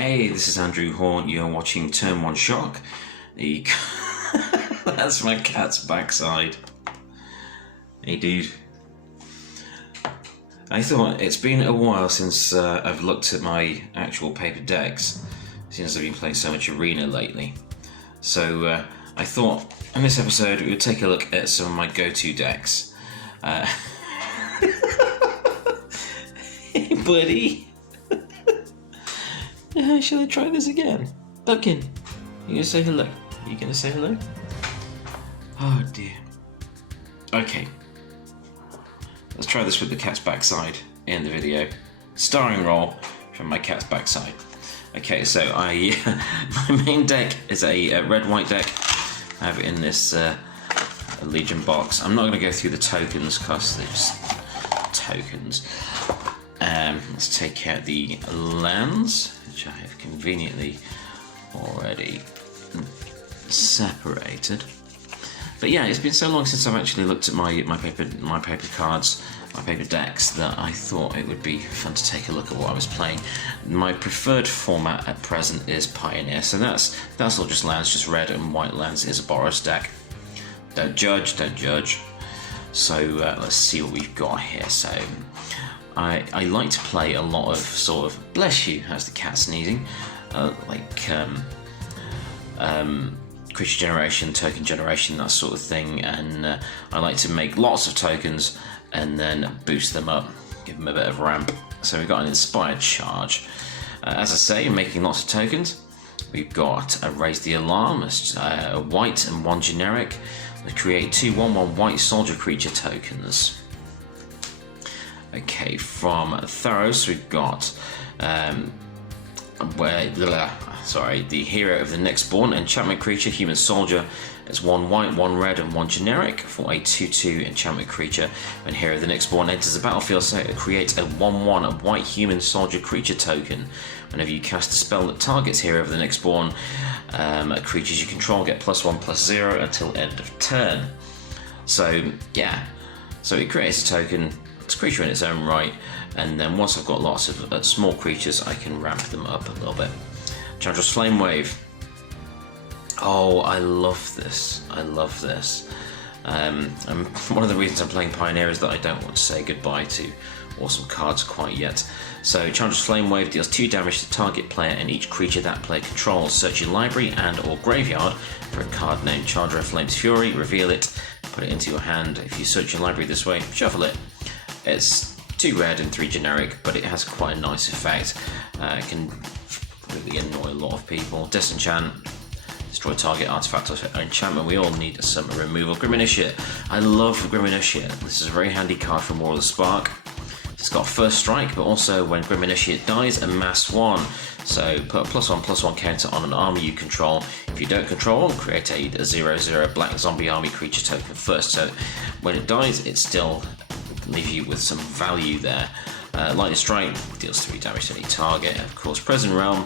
Hey, this is Andrew Hawnt. You're watching Turn 1 Shock. That's my cat's backside. Hey, dude. I thought it's been a while since I've looked at my actual paper decks, since I've been playing so much Arena lately. So I thought in this episode we would take a look at some of my go-to decks. Hey, buddy. Shall I try this again? Duncan, you gonna say hello? You gonna say hello? Oh dear. Okay. Let's try this with the cat's backside in the video. Starring role from my cat's backside. Okay, so my main deck is a red-white deck. I have it in this Legion box. I'm not going to go through the tokens because they're just tokens. Let's take out the lands, which I have conveniently already separated. But yeah, it's been so long since I've actually looked at my paper cards, my paper decks, that I thought it would be fun to take a look at what I was playing. My preferred format at present is Pioneer, so that's not just lands, just red and white lands. It is a Boros deck. Don't judge, don't judge. So let's see what we've got here. So I like to play a lot of sort of, bless you, how's the cat sneezing, creature generation, token generation, that sort of thing, and I like to make lots of tokens and then boost them up, give them a bit of ramp. So we've got an inspired charge. As I say, making lots of tokens. We've got a Raise the Alarm, a white and one generic. We create 2/1/1 white soldier creature tokens. Okay, from Theros we've got the Hero of the Next Born, enchantment creature, human soldier. It's 1 white, 1 red, and 1 generic for a 2/2 enchantment creature. When Hero of the Next Born enters the battlefield, so it creates a 1/1 white human soldier creature token. Whenever you cast a spell that targets Hero of the Next Born, creatures you control get +1/+0 until end of turn. So yeah, so it creates a token. It's a creature in its own right, and then once I've got lots of small creatures, I can ramp them up a little bit. Chandra's Flame Wave. Oh, I love this. I love this. And one of the reasons I'm playing Pioneer is that I don't want to say goodbye to awesome cards quite yet. So Chandra's Flame Wave deals 2 damage to target player and each creature that player controls. Search your library and or graveyard for a card named Chandra Flame's Fury, reveal it, put it into your hand. If you search your library this way, shuffle it. It's 2 red and 3 generic, but it has quite a nice effect. It can really annoy a lot of people. Disenchant, destroy target artifact or enchantment. We all need some removal. Grim Initiate. I love Grim Initiate. This is a very handy card from War of the Spark. It's got first strike, but also when Grim Initiate dies, amass 1. So put a +1/+1 counter on an army you control. If you don't control them, create a 0/0 black zombie army creature token first. So when it dies, it still leaves you with some value there. Lightning Strike deals 3 damage to any target. And of course, Present Realm,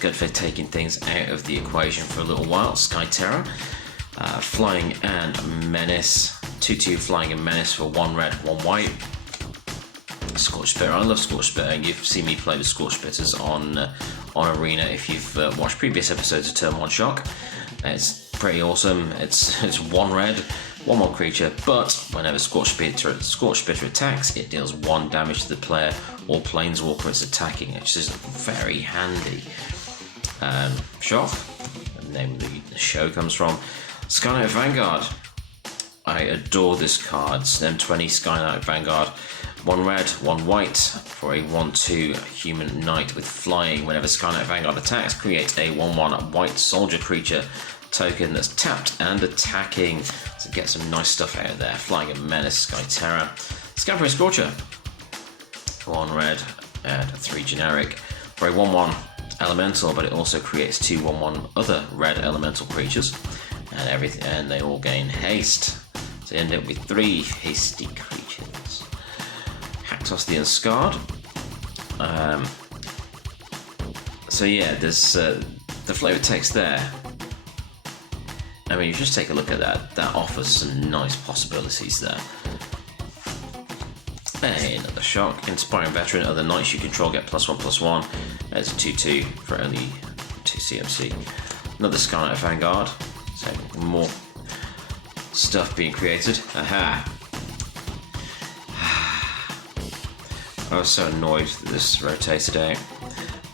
good for taking things out of the equation for a little while. Sky Terror, Flying and Menace, 2/2 Flying and Menace for 1 red, 1 white. Scorch Spitter, I love Scorch Spitter. You've seen me play with Scorch Spitters on Arena if you've watched previous episodes of Turn 1 Shock. It's pretty awesome. It's 1 red, 1 more creature, but whenever Scorch Spitter attacks, it deals 1 damage to the player or planeswalker it's attacking, which is very handy. Shock, the name the show comes from. Skylight Vanguard. I adore this card. M20 Skylight Vanguard. 1 red, 1 white for a 1/2 human knight with flying. Whenever Skylight Vanguard attacks, create a 1/1 white soldier creature token that's tapped and attacking. So get some nice stuff out of there. Flying and Menace, Sky Terror. Scampering Scorcher. 1 red and 3 generic for a 1/1 elemental, but it also creates 2 1/1 other red elemental creatures, and they all gain haste. So you end up with 3 hasty creatures. Haktos the Unscarred. So yeah, there's the flavor text there. I mean, you just take a look at that. That offers some nice possibilities there. Another shock. Inspiring veteran. Other knights you control get +1/+1. There's a 2/2 for only 2 CMC. Another Skylight Vanguard. So more stuff being created. Aha! I was so annoyed that this rotated out.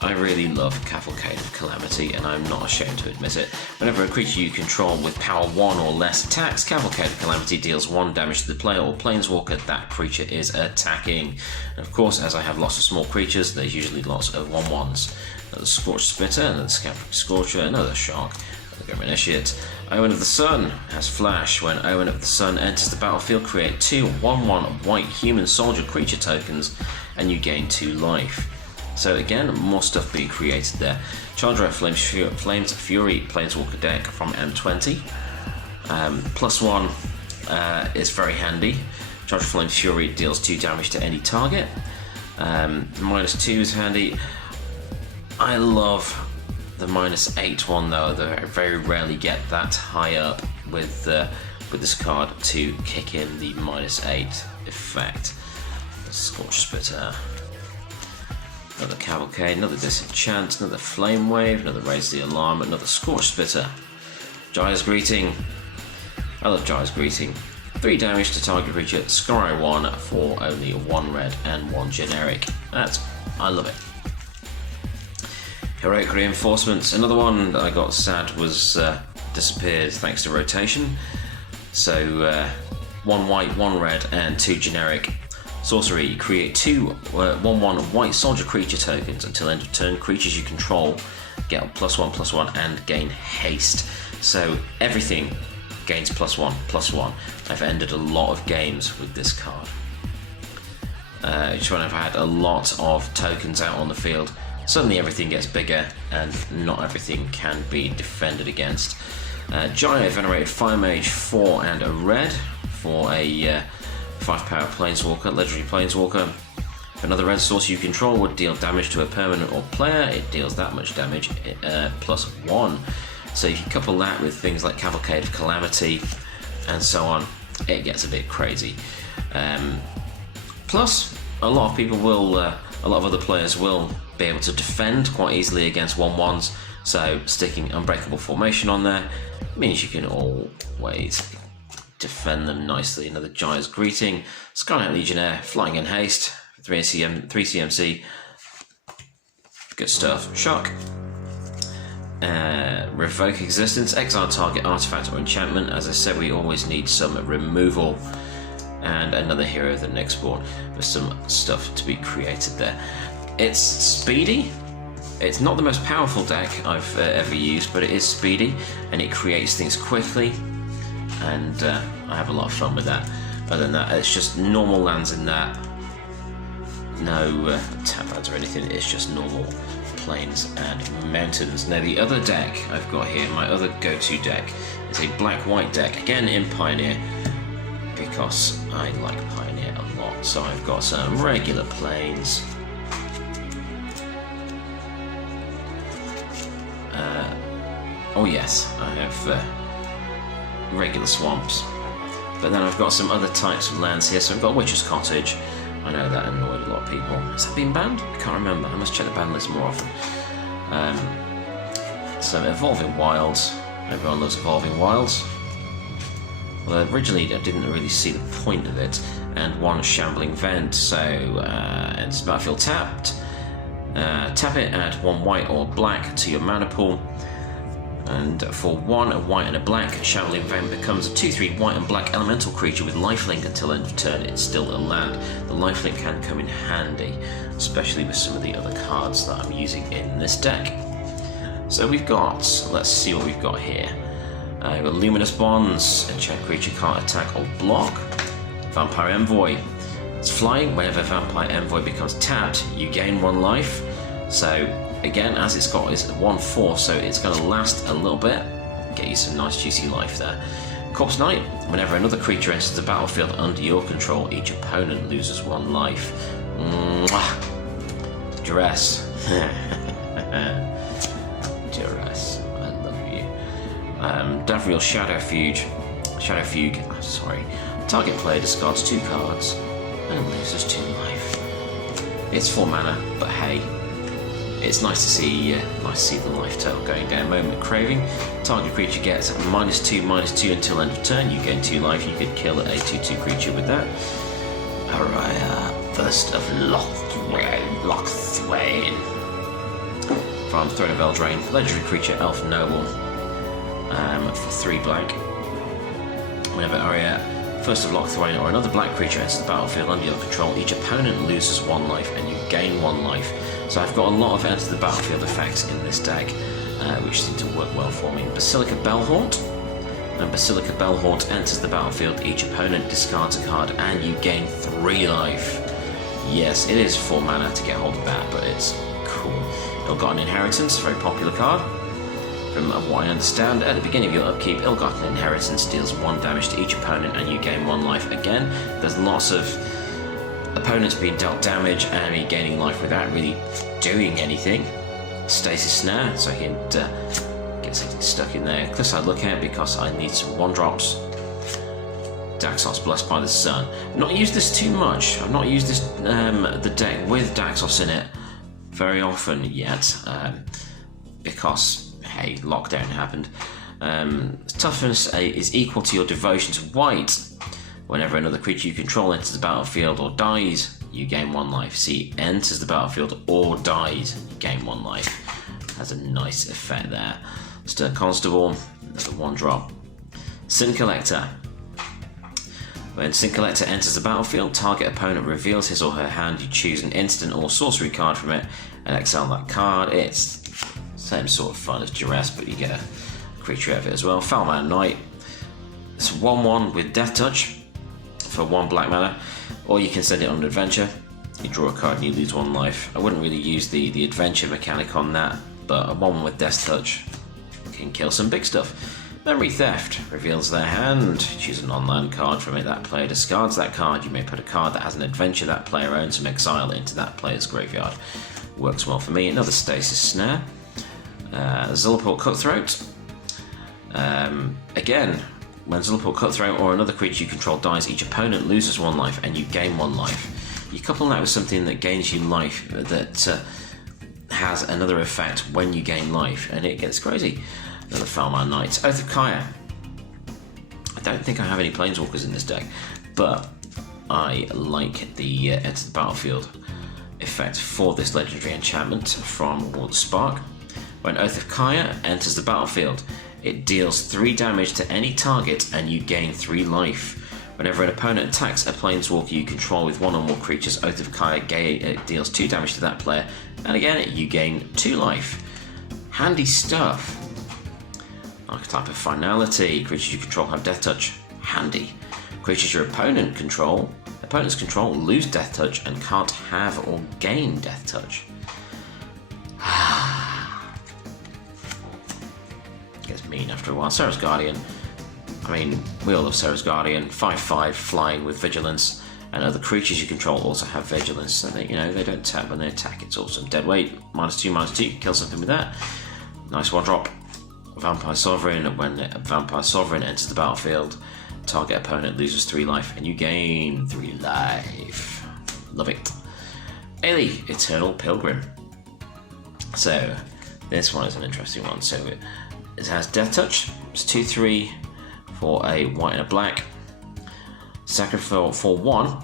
I really love Cavalcade of Calamity, and I'm not ashamed to admit it. Whenever a creature you control with power 1 or less attacks, Cavalcade of Calamity deals 1 damage to the player or planeswalker that creature is attacking. And of course, as I have lots of small creatures, there's usually lots of 1/1s. Another Scorched Spitter, another Scampering Scorcher, another Shark, another Grim Initiate. Omen of the Sun has Flash. When Omen of the Sun enters the battlefield, create 2 1/1 white human soldier creature tokens, and you gain 2 life. So again, more stuff being created there. Chandra Flames Fury Planeswalker deck from M20. +1 is very handy. Chandra Flames Fury deals 2 damage to any target. -2 is handy. I love the -8 one though. I very rarely get that high up with this card to kick in the -8 effect. Scorched Spitter. Another Cavalcade, another Disenchant, another Flame Wave, another Raise the Alarm, another Scorched Spitter. Gyre's Greeting. I love Gyre's Greeting. 3 damage to target creature, Scry 1 for only 1 red and 1 generic. I love it. Heroic Reinforcements. Another one that I got sad was disappeared thanks to rotation. So 1 white, 1 red, and 2 generic. Sorcery, create 2 1/1 white soldier creature tokens. Until end of turn, creatures you control get +1/+1 and gain haste. So everything gains +1/+1. I've ended a lot of games with this card. Each one I've had a lot of tokens out on the field. Suddenly everything gets bigger and not everything can be defended against. Gyre Venerated Fire Mage 4 and a red for a 5 power Planeswalker, legendary Planeswalker. If another red source you control would deal damage to a permanent or player, it deals that much damage, +1. So if you couple that with things like Cavalcade of Calamity and so on, it gets a bit crazy. Plus, a lot of people will, a lot of other players will be able to defend quite easily against 1/1s, so sticking Unbreakable Formation on there means you can always defend them nicely. Another Gyre's Greeting, Skylight Legionnaire, Flying in Haste, 3 CMC, good stuff. Shock, Revoke Existence, exile target artifact or enchantment. As I said, we always need some removal. And another Hero of the Next Spawn with some stuff to be created there. It's speedy. It's not the most powerful deck I've ever used, but it is speedy and it creates things quickly. And I have a lot of fun with that. Other than that, it's just normal lands in that. No tap lands or anything, it's just normal plains and mountains. Now the other deck I've got here, my other go-to deck, is a black-white deck, again in Pioneer, because I like Pioneer a lot. So I've got some regular plains. Oh yes, I have regular swamps, but then I've got some other types of lands here. So I've got Witcher's Cottage. I know that annoyed a lot of people. Has that been banned? I can't remember. I must check the ban list more often. So Evolving Wilds. Everyone loves Evolving Wilds. Well, originally I didn't really see the point of it. And 1 Shambling Vent. So it's battlefield tapped. Tap it, add 1 white or black to your mana pool. And for 1 a white and a black, Shambling Vent becomes a 2/3 white and black elemental creature with lifelink until end of turn. It's still a land. The lifelink can come in handy, especially with some of the other cards that I'm using in this deck. So we've got, let's see what we've got here. We've got Luminous Bonds, enchant creature can't attack or block. Vampire Envoy. It's flying. Whenever Vampire Envoy becomes tapped, you gain 1 life. So again, as it's got is 1/4, so it's going to last a little bit. Get you some nice juicy life there. Corpse Knight. Whenever another creature enters the battlefield under your control, each opponent loses 1 life. Mwah. Duress. Duress. I love you. Davriel Shadow Fugue. Target player discards 2 cards. and loses 2 life. It's 4 mana, but hey, it's nice to see the life total going down. Moment Craving. Target creature gets -2/-2 until end of turn. You gain 2 life. You could kill a 2/2 creature with that. Araya, First of Lochthwain. From Throne of Eldraine, legendary creature, Elf Noble. For 3 black. Whenever Araya, First of Lochthwain, or another black creature enters the battlefield under your control, each opponent loses 1 life and you gain 1 life. So I've got a lot of enter the battlefield effects in this deck, which seem to work well for me. Basilica Bellhaunt. When Basilica Bellhaunt enters the battlefield, each opponent discards a card and you gain 3 life. Yes, it is 4 mana to get hold of that, but it's cool. Ill-Gotten Inheritance, a very popular card. From what I understand, at the beginning of your upkeep, Ill-Gotten Inheritance deals 1 damage to each opponent and you gain 1 life. Again, there's lots of opponents being dealt damage and me gaining life without really doing anything. Stasis Snare, so I can get something stuck in there. Plus I look at because I need some 1-drops. Daxos Blessed by the Sun. I've not used this too much. I've not used this the deck with Daxos in it very often yet, because hey, lockdown happened. Toughness is equal to your devotion to white. Whenever another creature you control enters the battlefield or dies, you gain 1 life. See, enters the battlefield or dies, you gain 1 life. Has a nice effect there. Stern Constable, another 1-drop. Sin Collector. When Sin Collector enters the battlefield, target opponent reveals his or her hand. You choose an instant or sorcery card from it and exile that card. It's same sort of fun as Duress, but you get a creature out of it as well. Foulman Knight. It's 1/1 with Death Touch for 1 black mana, or you can send it on an adventure. You draw a card and you lose 1 life. I wouldn't really use the adventure mechanic on that, but a 1/1 with Death Touch can kill some big stuff. Memory Theft reveals their hand. Choose an online card from it. That player discards that card. You may put a card that has an adventure that player owns and exile it into that player's graveyard. Works well for me. Another Stasis Snare. Zulaport Cutthroat. Again, when Zulaport Cutthroat or another creature you control dies, each opponent loses 1 life and you gain 1 life. You couple that with something that gains you life that has another effect when you gain life, and it gets crazy. Another Foulman Knight. Oath of Kaya. I don't think I have any Planeswalkers in this deck, but I like the enter the battlefield effect for this legendary enchantment from War the Spark. When Oath of Kaya enters the battlefield, it deals 3 damage to any target and you gain 3 life. Whenever an opponent attacks a Planeswalker you control with 1 or more creatures, Oath of Kaya deals 2 damage to that player, and again you gain 2 life. Handy stuff. Archetype of Finality. Creatures you control have Death Touch. Handy. Creatures your opponents control lose Death Touch and can't have or gain Death Touch. Gets mean after a while. Serra's Guardian. I mean, we all love Serra's Guardian. 5/5 flying with vigilance, and other creatures you control also have vigilance, so they don't tap when they attack. It's awesome. Deadweight, -2/-2, kill something with that. Nice 1-drop. Vampire Sovereign. When a Vampire Sovereign enters the battlefield, target opponent loses 3 life and you gain 3 life. Love it. Ailey, Eternal Pilgrim. So this one is an interesting one. So it has Death Touch. It's 2/3 for a white and a black. Sacrifice for 1.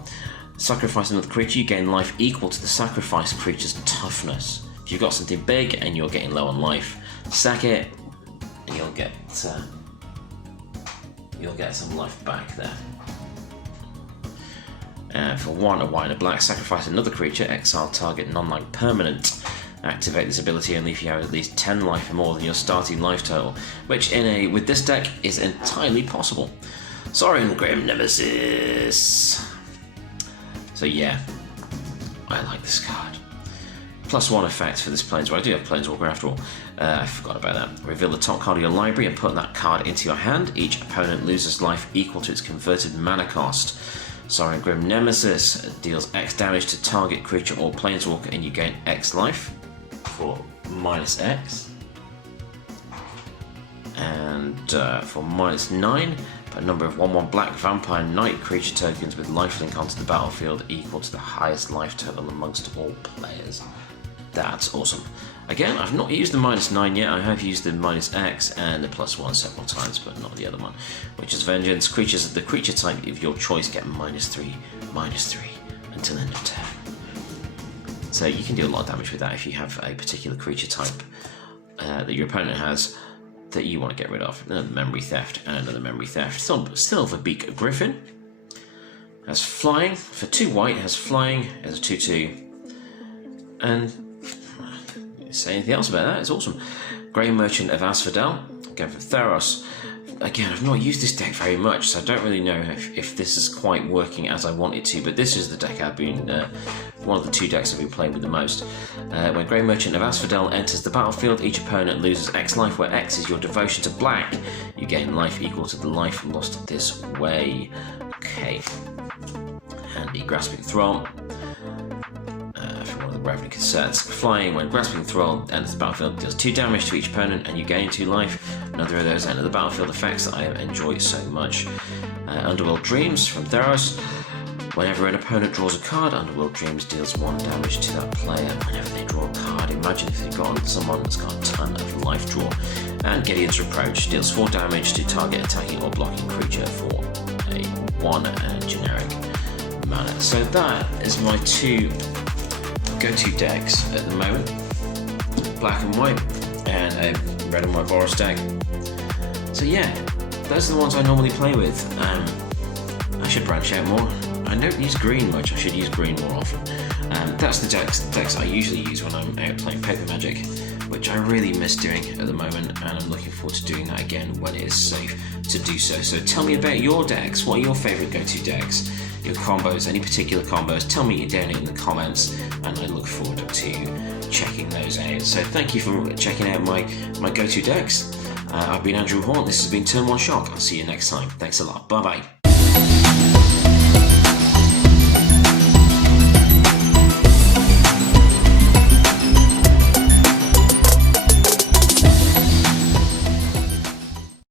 Sacrifice another creature. You gain life equal to the sacrificed creature's toughness. If you've got something big and you're getting low on life, sack it, and you'll get some life back there. For 1, a white and a black, sacrifice another creature, exile target non-land permanent. Activate this ability only if you have at least 10 life or more than your starting life total, which with this deck is entirely possible. Sorin Grim Nemesis. So yeah, I like this card. +1 effect for this Planeswalker. I do have Planeswalker after all. I forgot about that. Reveal the top card of your library and put that card into your hand. Each opponent loses life equal to its converted mana cost. Sorin Grim Nemesis deals X damage to target creature or Planeswalker and you gain X life for -X. And for -9, a number of 1/1 black vampire knight creature tokens with lifelink onto the battlefield equal to the highest life total amongst all players. That's awesome. Again, I've not used the -9 yet. I have used the -X and the +1 several times, but not the other one, which is Vengeance. Creatures of the creature type of your choice get -3/-3 until end of turn. So you can do a lot of damage with that if you have a particular creature type that your opponent has that you want to get rid of. Another Memory Theft and another Memory Theft. Silverbeak Griffin has flying. For 2 white, has flying as a 2/2. And say anything else about that, it's awesome. Grey Merchant of Asphodel, going for Theros. Again, I've not used this deck very much, so I don't really know if this is quite working as I want it to, but this is the deck I've been, one of the 2 decks I've been playing with the most. When Grey Merchant of Asphodel enters the battlefield, each opponent loses X life, where X is your devotion to black. You gain life equal to the life lost this way. Okay. Handy Grasping Thrall. For one of the Revenant Concerts. Flying, when Grasping Thrall enters the battlefield, deals 2 damage to each opponent and you gain 2 life. Another of those enter the battlefield effects that I enjoy so much. Underworld Dreams from Theros. Whenever an opponent draws a card, Underworld Dreams deals 1 damage to that player whenever they draw a card. Imagine if they've got someone that's got a ton of life draw. And Gideon's Reproach deals 4 damage to target attacking or blocking creature for a 1 generic mana. So that is my 2 go-to decks at the moment. Black and white and a red and white Boros deck. So yeah, those are the ones I normally play with. I should branch out more. I don't use green much, I should use green more often. That's the decks I usually use when I'm out playing Paper Magic, which I really miss doing at the moment, and I'm looking forward to doing that again when it is safe to do so. So tell me about your decks. What are your favourite go-to decks? Your combos, any particular combos? Tell me down in the comments, and I look forward to checking those out. So thank you for checking out my go-to decks. I've been Andrew Hawnt. This has been Turn 1 Shock. I'll see you next time. Thanks a lot. Bye bye.